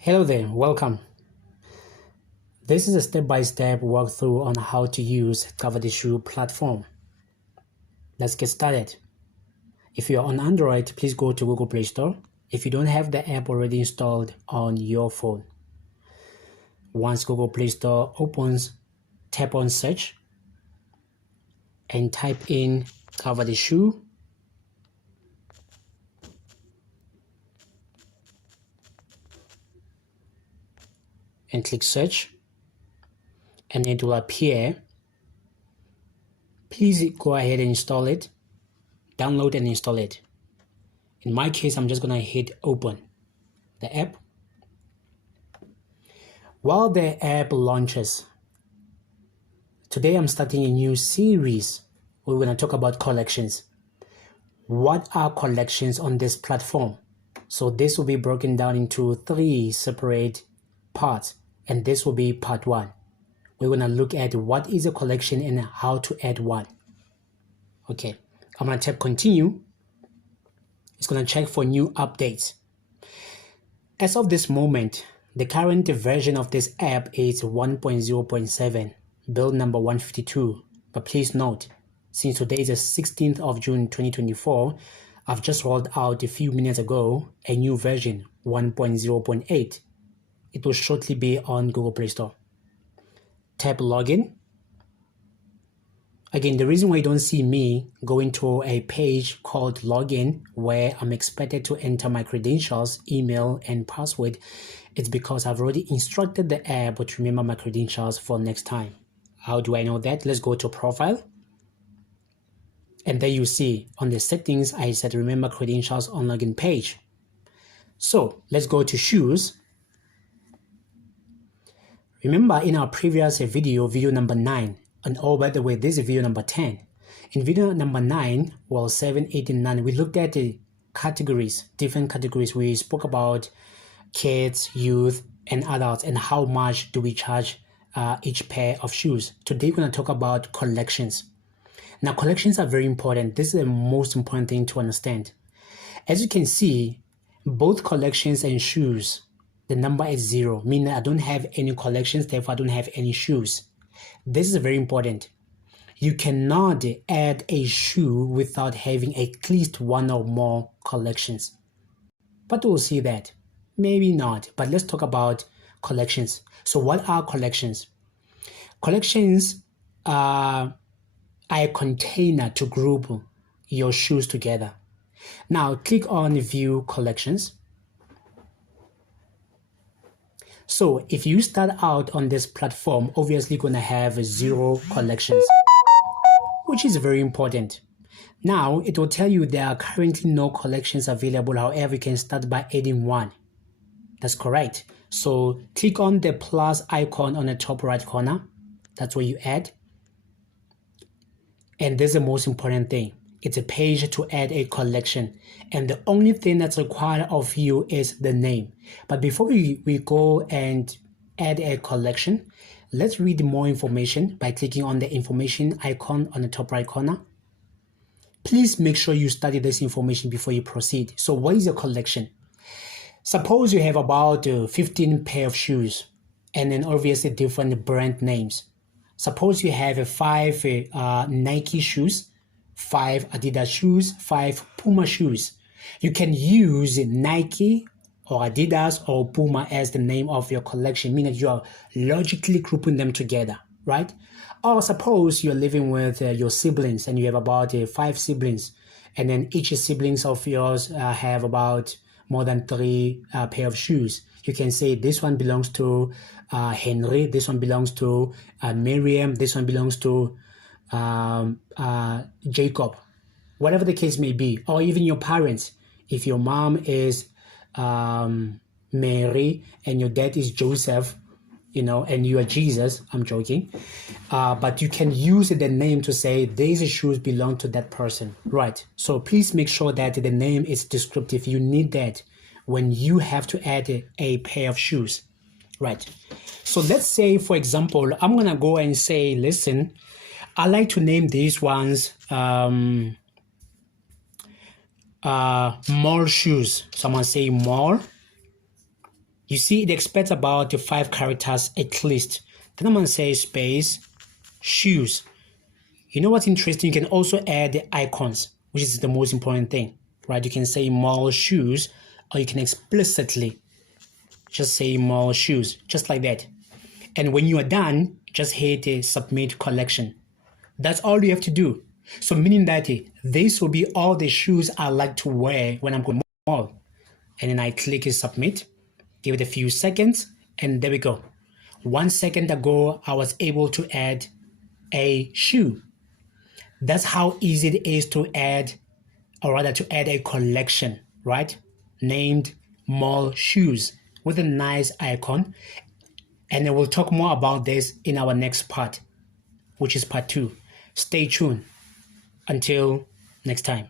Hello there, welcome. This is a step-by-step walkthrough on how to use Cava platform. Let's get started. If you're on Android, please go to Google Play Store. If you don't have the app already installed on your phone, once Google Play Store opens, tap on search and type in Cava and click search, and it will appear. Please go ahead and install it, download and install it. In my case, I'm just gonna hit open the app. While the app launches, today I'm starting a new series. We're going to talk about collections. What are collections on this platform? So this will be broken down into 3 separate parts, and this will be part 1. We're going to look at what is a collection and how to add one. Okay, I'm going to tap continue. It's going to check for new updates. As of this moment, the current version of this app is 1.0.7, build number 152. But please note, since today is the 16th of June 2024, I've just rolled out a few minutes ago a new version, 1.0.8. It will shortly be on Google Play Store. Tap login. Again, the reason why you don't see me going to a page called login where I'm expected to enter my credentials, email, and password, it's because I've already instructed the app to remember my credentials for next time. How do I know that? Let's go to profile. And there you see on the settings, I said remember credentials on login page. So let's go to shoes. Remember in our previous video number 9, and oh, by the way, this is video number 10. In video number 9, well, 7, 8, and 9, we looked at the categories, different categories. We spoke about kids, youth, and adults, and how much do we charge each pair of shoes. Today, we're going to talk about collections. Now, collections are very important. This is the most important thing to understand. As you can see, both collections and shoes, the number is 0, meaning I don't have any collections, therefore I don't have any shoes. This is very important. You cannot add a shoe without having at least one or more collections. But we'll see that. Maybe not, but let's talk about collections. So what are collections? Collections are a container to group your shoes together. Now click on view collections. So if you start out on this platform, obviously going to have 0 collections, which is very important. Now it will tell you there are currently no collections available. However, you can start by adding one. That's correct. So click on the plus icon on the top right corner. That's where you add. And this is the most important thing. It's a page to add a collection. And the only thing that's required of you is the name. But before we go and add a collection, let's read more information by clicking on the information icon on the top right corner. Please make sure you study this information before you proceed. So what is a collection? Suppose you have about 15 pair of shoes and then obviously different brand names. Suppose you have 5 Nike shoes, 5 Adidas shoes, 5 Puma shoes. You can use Nike or Adidas or Puma as the name of your collection, meaning you are logically grouping them together, right? Or suppose you're living with your siblings and you have about 5 siblings, and then each siblings of yours have about more than 3 pair of shoes. You can say this one belongs to Henry, this one belongs to Miriam, this one belongs to Jacob, whatever the case may be. Or even your parents. If your mom is Mary and your dad is Joseph, you know, and you are Jesus, I'm joking. But you can use the name to say these shoes belong to that person, right? So please make sure that the name is descriptive. You need that when you have to add a pair of shoes, right? So let's say, for example, I'm going to go and say, listen, I like to name these ones mall shoes. Someone say mall. You see, it expects about 5 characters at least. Then I'm going to say space, shoes. You know what's interesting? You can also add the icons, which is the most important thing, right? You can say mall shoes, or you can explicitly just say mall shoes, just like that. And when you are done, just hit a submit collection. That's all you have to do. So meaning that this will be all the shoes I like to wear when I'm going to the mall. And then I click submit, give it a few seconds, and there we go. 1 second ago, I was able to add a shoe. That's how easy it is to add, or rather to add a collection, right? Named mall shoes with a nice icon. And then we'll talk more about this in our next part, which is part 2. Stay tuned. Until next time.